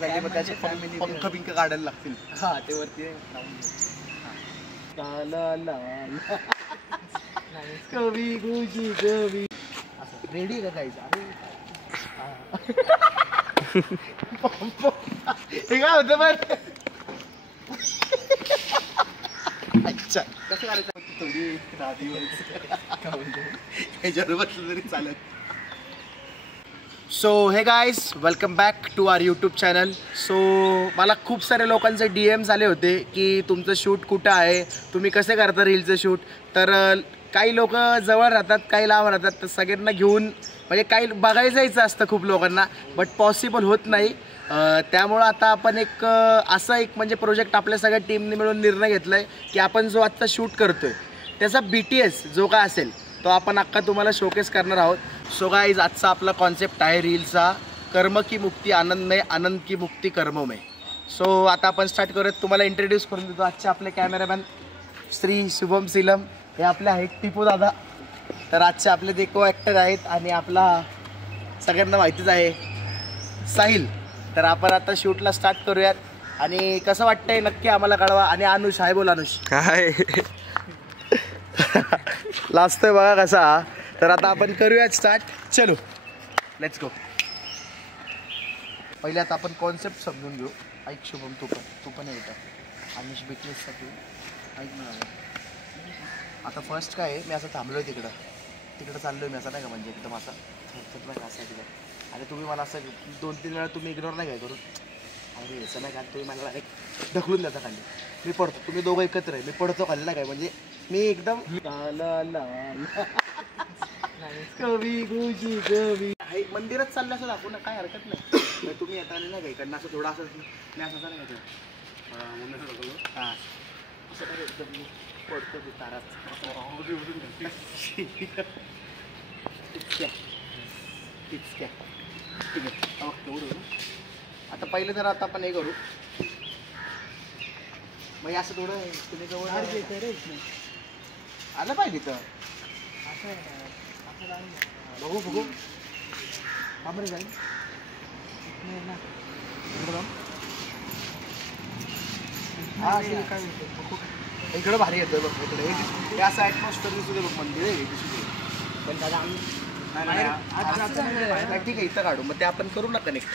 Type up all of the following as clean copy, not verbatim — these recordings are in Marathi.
त्यासाठी मग त्याचे पंख बिंक काढायला लागतील. हा ते वरती कवी गुजी कवी रेडी का काहीच. हे काय होतं पण अच्छा कसं करायचं थोडी ह्याच्यावर बसलं तरी चालेल. So hey guys welcome back to our YouTube channel. So मला खूप सारे लोकांचे DMs आले होते की तुमचं शूट कुठं आहे, तुम्ही कसे करता रीलचं शूट. तर काही लोक जवळ राहतात, काही लांब राहतात, तर सगळ्यांना घेऊन म्हणजे काही बघायला जायचं असतं खूप लोकांना, बट पॉसिबल होत नाही. त्यामुळं आता आपण एक असा एक म्हणजे प्रोजेक्ट आपल्या सगळ्या टीमने मिळून निर्णय घेतला आहे की आपण जो आत्ता शूट करतो आहे त्याचा BTS जो काय असेल तो आपण अख्खा तुम्हाला शोकेस करणार आहोत. सो गाईज आजचा आपला कॉन्सेप्ट आहे रीलचा, कर्म की मुक्ती आनंदमय, आनंद की मुक्ती कर्ममय. सो आता आपण स्टार्ट करूयात. तुम्हाला इंट्रोड्यूस करून देतो आजचे आपले कॅमेरामॅन श्री शुभम सिलम, हे आपले आहेत टिपू दादा. तर आजचे आपले ते को ॲक्टर आहेत आणि आपला सगळ्यांना माहितीच आहे साहिल. तर आपण आता शूटला स्टार्ट करूयात आणि कसं वाटतंय नक्की आम्हाला कळवा. आणि अनुष हाय बोल. अनुष काय लाजतोय बघा कसा. तर आता आपण करूयात स्टार्ट. चलो लेट्स गो. पहिले आता आपण कॉन्सेप्ट समजून घेऊ. ऐक शुभम तू पण येतं अनुष BTSसाठी ऐक ना. आता फर्स्ट काय आहे, मी असं थांबलो आहे तिकडं चाललो आहे मी असं नाही का, म्हणजे एकदम असं नाही का असं तिकडं. आणि तुम्ही मला असं 2-3 वेळा तुम्ही इग्नोर नाही काय करू. अरे असं नाही का, तुम्ही मला एक ढकलून देता खाली, मी पडतो, तुम्ही दोघं एकत्र आहे, मी पडतो खाली नाही काय, म्हणजे मी एकदम कवी गुजी कवी मंदिरात चाललं असं दाखवू ना, काय हरकत नाही. तुम्ही येता आणि नाही का इकडनं असं थोडं असं मी असं नाही का हां असं काय एकदम पडतो तू तारात. ठीक आहे आता पहिले तर आता आपण हे करू. मग असं थोडं तुम्ही जवळ आलं पाहिजे तर बघू थांब रे जाईल इकडं भारी येतोय बघ. इकडे हे असं ॲटमॉस्फिअर दिसू दे बघ, मंदिर आहे दिसू दे. पण दादा ठीक आहे इथं काढू, मग ते आपण करू ना कनेक्ट.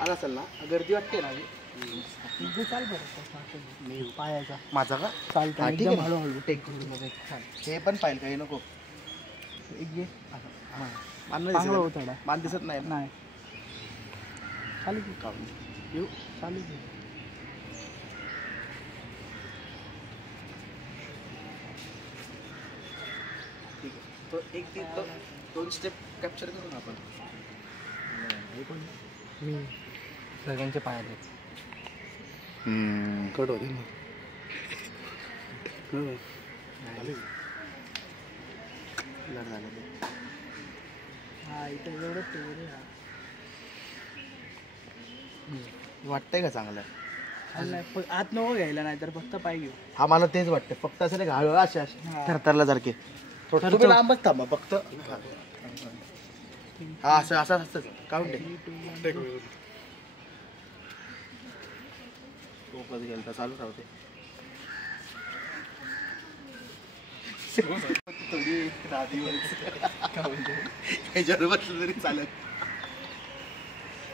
आला असेल ना, गर्दी वाटते ना चाल बरं पायाचा माझा का चालतं एकदम हळूहळू टेक करून हे पण पाहिजे काही नको. मान दिसत नाही नाही चालू की काढून येऊ चालू की ठीक आहे. तो एक 2 स्टेप कॅप्चर करू ना आपण. मी सगळ्यांचे पायाचे कट होते मग झालं हा इथं एवढंच वाटतंय का चांगलं. आत नको घ्यायला नाही तर फक्त पाय घेऊ. हा मला तेच वाटतं, फक्त असं नाही का हळू असे थरथरला सारखे थोडं लांबच थांबा फक्त. हा असं असतं काउंट फोकस गेलता चालू राहते. थोडी ह्याच्यावर बसलं तरी चालेल.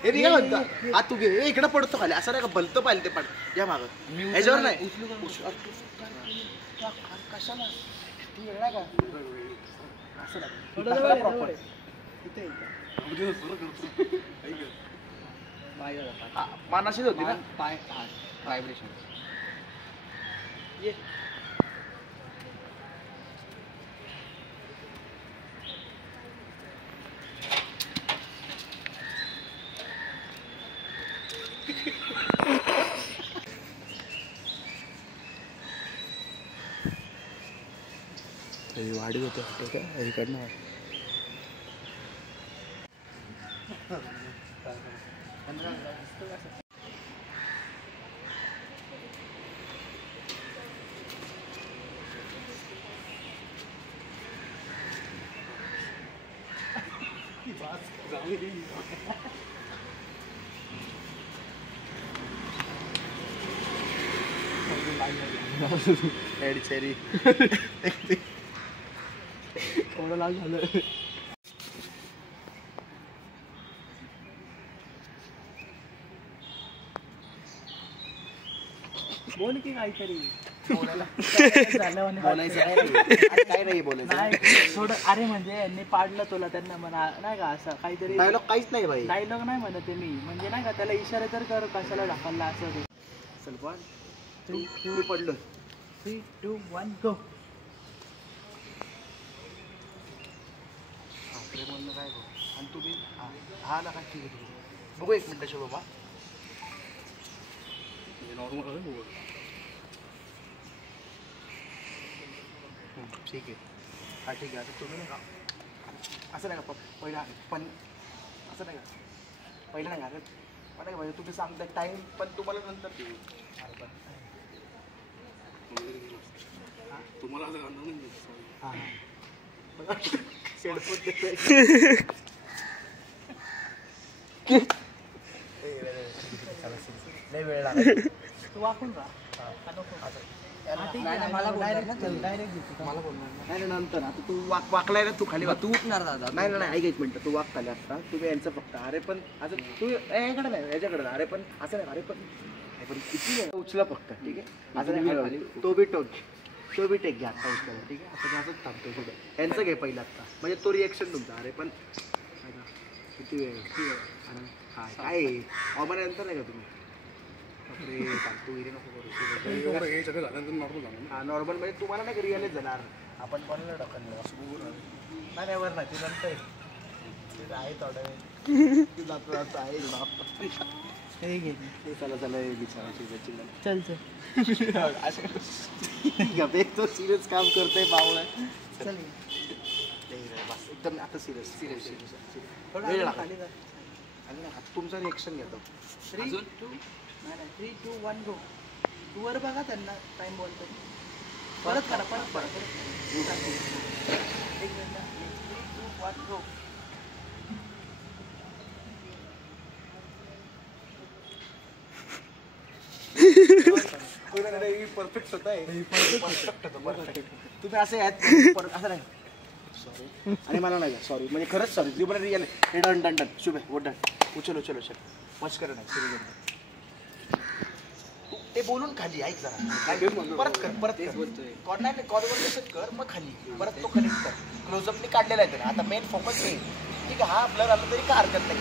हे काय म्हणता हा तू घे इकडं पडतो खाली असं नाही का, भलतं पाहिलं ते पण या मागं ह्याच्यावर नाही कशाला का असं प्रॉपर मानाशीच होती ना पाय व्हायब्रेशन. वाढी होते इकडनं चेरी एवढं लाल झालं. बोल की काहीतरी काय नाही बोलायचं. थोडं अरे म्हणजे यांनी पाडलं तुला त्यांना म्हणा नाही का असं काहीतरी डायलॉग काहीच नाही भाई. डायलॉग नाही म्हणत मी म्हणजे नाही का त्याला इशारे तर कर कशाला ढकलला असं ते. चल पण मी पडलो. 3, 2, 1 गो. म्हणलं काय भाऊ आणि तुम्ही हा ना काय ठीक आहे तुम्ही बघू एक मिनटं बाबा. ठीक आहे हा ठीक आहे. आता तुम्ही नाही का असं नाही का पहिला पण असं नाही का पहिलं नाही का पण नाही म्हणजे तुम्ही सांगता टाईम पण तुम्हाला नंतर देऊ. तुम्हाला हां लय वेळ लागेल. तू वाकून राहा. नाही नंतर आता तू वाकलाय ना तू खाली तू उठणार दादा. नाही नाही ऐक एक मिनिट तू वाक खाली असता तुम्ही यांचं फक्त अरे पण असं तू याच्याकडे नाही याच्याकडे अरे पण असं नाही अरे पण किती उचला फक्त ठीक आहे. असं नाही तो बी टेक घ्या आता उचला ठीक आहे. असं असंच थांबतो पुढे यांचं घे पहिलं आता म्हणजे तो रिएक्शन तुमचा अरे पण किती वेळ हां काय ऑमर नंतर नाही का तुम्ही नॉर्मल म्हणजे तुम्हाला नाही रिअलाइज झाणार आपण कोणाला ढकललं नाही वर नाही ते नंतर ते आहे थोडं जातो आहे ते चला चल तो सिरियस काम करतोय बावळ चल एकदम आता सिरियस वेळ लागला तुमचं रिएक्शन घेतो. 3, 2, 1 गो. तू वर बघा त्यांना टाइम बोलतो परत करा परत एक मिनिट. 3, 2, 1 गो. परफेक्ट होत आहे. तुम्ही असं असं नाही सॉरी आणि मला नाही सॉरी म्हणजे खरंच सॉरी तुम्ही मला रिअल डन शुभ आहे डन उचल मच कर नाही सिरियस ते बोलून खाली ऐक जरा परत कॉन्व्हर्सेशन कर मग खाली परत तो कनेक्ट कर. क्लोजअपने काढलेला आहे त्याने आता मेन फोकस आहे ठीक आहे. हा ब्लर आला तरी काय हरकत नाही.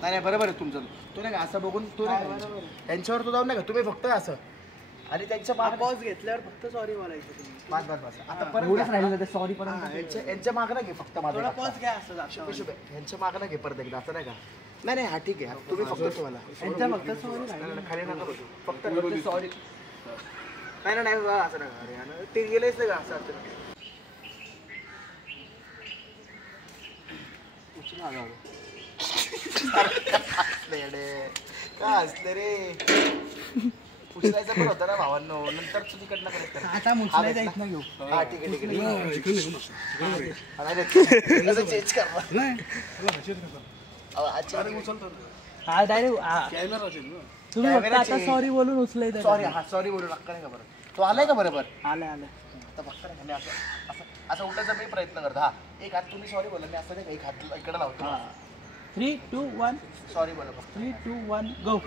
नाही बरोबर आहे तुमचं. तो नाही का असं बघून तो त्यांच्यावर तो जाऊन नाही का तुम्ही फक्त असं आणि त्यांच्या पॉज घेतल्यावर फक्त सॉरी बोलायचं. बस आता परत सॉरी पण यांच्या मागणं घे फक्त माझा पॉज घ्या असं शुभ यांच्या मागणं घे परत एकदा असं नाही का. नाही हा ठीक आहे तुम्ही फक्त तुम्हाला त्यांच्या फक्त सॉरी खाली नका फक्त सॉरी नाही असं नका ते गेलेच नाही का असं काय असलं रे उचलायचं पण होतं ना भावांनो नंतर तिकडनं करायचं. आता जायचं ना घेऊ. हा ठीक आहे चेंज कर हा डायरेक्ट तुम्ही फक्त आता सॉरी बोलून उचलायचं. सॉरी बोलू नका नाही का बरं. तो आलाय का बरोबर आलं आता फक्त नाही असं उठायचा मी प्रयत्न करतो. हा एक हात तुम्ही सॉरी बोला मी असं नाही एक हात इकडे लावतो. 3, 2, 1 सॉरी बोला फक्त 3, 2, 1 गो.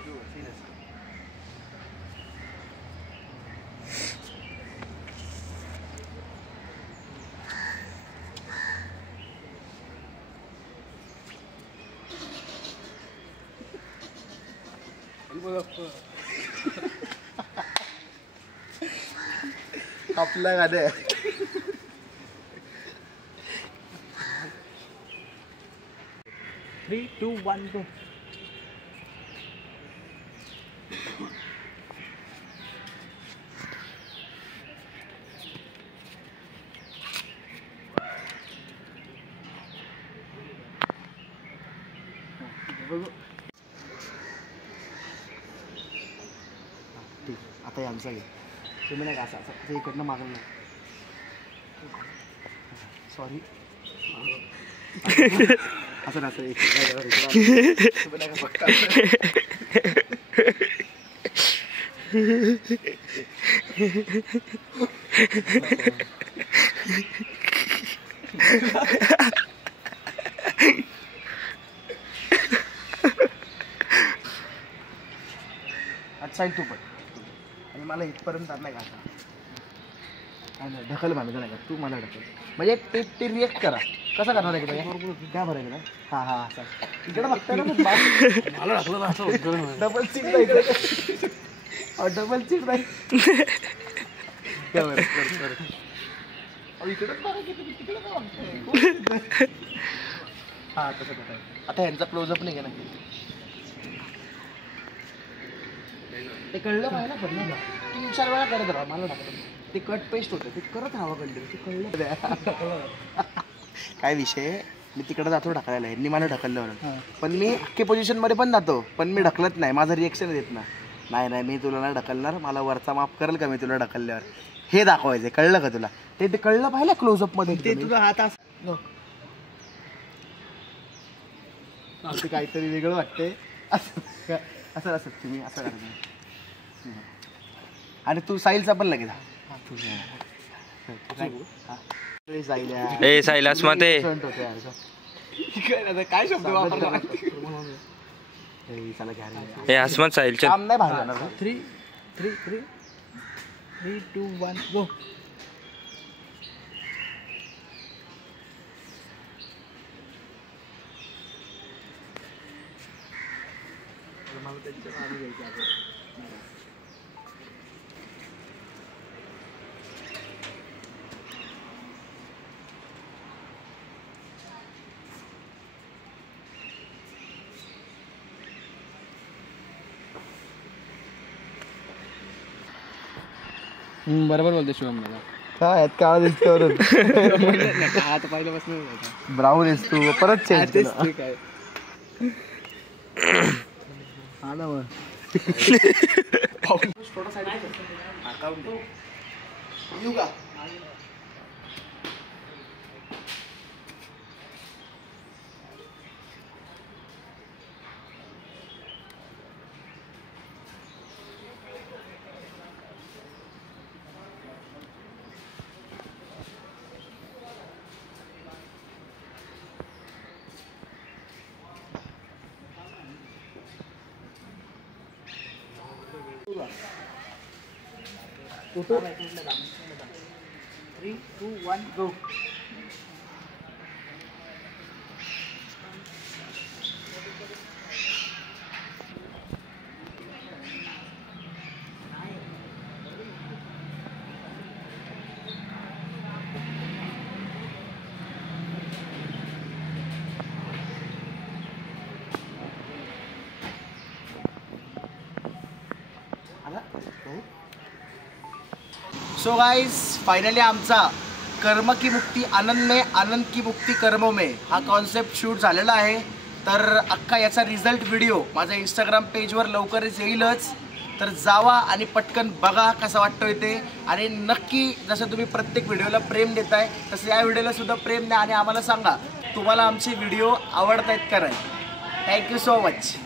आपलं गाणं 3, 2, 1 गो. बघू. ठीक आता यांचा घे. तुम्ही नाही का असं असं इकडनं मागून नाही. सॉरी असं नसतं अच्छा तू पण आणि मला इथपर्यंत नाही का नाही ढकल मला नाही का तू मला ढकल म्हणजे ते रिएक्ट करा कसं करणार आहे काय बरं आहे हां हां असं इकडं बघताय ना मला ढकलं असं डबल सीट नाही डबल सीट नाही हां तसं कसं आता ह्यांचा क्लोजअप नाही का ना ते कळलं पाहिजे ना पण 3-4 वेळा करत राहा मला टाकलं ते कट पेस्ट होतं ते करत राहावं कंटिन्यू ते कळलं काय विषय मी तिकडं जातो ढकलायला यांनी मला ढकललं म्हणून पण मी अख्खी पोझिशनमध्ये पण जातो पण मी ढकलत नाही माझं रिएक्शन देत ना नाही मी तुला नाही ढकलणार मला वरचा माफ करेल का मी तुला ढकलल्यावर हे दाखवायचं कळलं का तुला ते कळलं पाहिलं क्लोजअपमध्ये ते तुझा हात असं काहीतरी वेगळं वाटते असं असं असं तुम्ही असं करायचं आणि तू साहिलचा पण लगेच साहिलास मते काय शब्द हसमत साहिलच्या काम नाही भागणार 3, 2, 1 गो. बरोबर बोलतो शिवम मला काय काळा दिसतो आता पहिल्यापासून ब्राऊन दिसतो परत चेंज काय हा ना मग येऊ का Tutup. 3, 2, 1 go. So guys finally आमचा कर्म की मुक्ती आनंद में आनंद की मुक्ती कर्म में हा कॉन्सेप्ट शूट झालेला आहे. तर अख्खा याचा रिझल्ट व्हिडिओ माझ्या इंस्टाग्राम पेजवर लवकरच येईलच. तर जावा आणि पटकन बघा कसा वाटतोय ते आणि नक्की जसं तुम्ही प्रत्येक व्हिडिओला प्रेम देताय तसं या व्हिडिओला सुद्धा प्रेम द्या आणि आम्हाला सांगा तुम्हाला आमचे व्हिडिओ आवडतायत का नाही. Thank you so much.